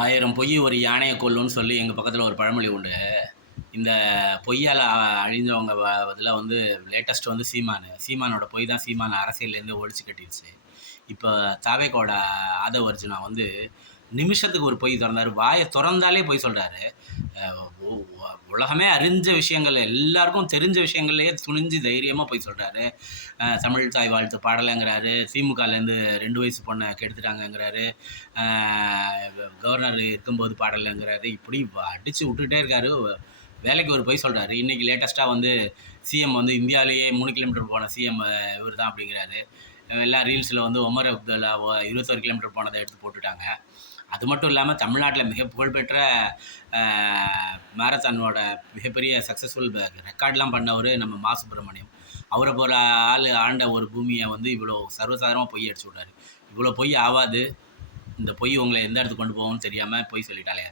ஆயிரம் பொய் ஒரு யானையை கொல்லும்னு சொல்லி எங்கள் பக்கத்தில் ஒரு பழமொழி உண்டு. இந்த பொய்யால் அழிஞ்சவங்க இதில் வந்து லேட்டஸ்ட் வந்து சீமானோட பொய் தான் சீமான அரசியல்லேருந்து ஒழிச்சு கட்டிடுச்சு. இப்போ தாவேக்கோட ஆதவ அர்ஜுனா வந்து நிமிஷத்துக்கு ஒரு பொய் திறந்தார். வாயை திறந்தாலே பொய் சொல்கிறாரு. உலகமே அறிஞ்ச விஷயங்கள், எல்லாருக்கும் தெரிஞ்ச விஷயங்கள்லேயே துணிஞ்சு தைரியமாக பொய் சொல்கிறாரு. தமிழ் தாய் வாழ்த்து பாடலைங்கிறாரு. திமுகலேருந்து 2 வயசு பொண்ணை கெடுத்துட்டாங்கங்கிறாரு. கவர்னர் இருக்கும்போது பாடலைங்கிறாரு. இப்படி அடித்து விட்டுக்கிட்டே இருக்காரு. வேலைக்கு ஒரு பொய் சொல்கிறாரு. இன்றைக்கி லேட்டஸ்ட்டாக வந்து சிஎம் வந்து இந்தியாவிலேயே 3 கிலோமீட்டர் போன சிஎம் இவர் தான் அப்படிங்கிறாரு. எல்லாம் ரீல்ஸில் வந்து ஒமர் அப்துல்லா 21 கிலோமீட்டர் போனதை எடுத்து போட்டுட்டாங்க. அது மட்டும் இல்லாமல் தமிழ்நாட்டில் மிக புகழ்பெற்ற மாரத்தானோட மிகப்பெரிய சக்ஸஸ்ஃபுல் ரெக்கார்ட்லாம் பண்ணவர் நம்ம மா சுப்பிரமணியம். அவரை போல ஆள் ஆண்ட ஒரு பூமியை வந்து இவ்வளோ சர்வசாதாரணமாக பொய் அடிச்சு விட்டாரு. இவ்வளோ பொய் ஆகாது. இந்த பொய் உங்களை எந்த இடத்துக்கு கொண்டு போகும்னு தெரியாமல் பொய் சொல்லிட்டாலே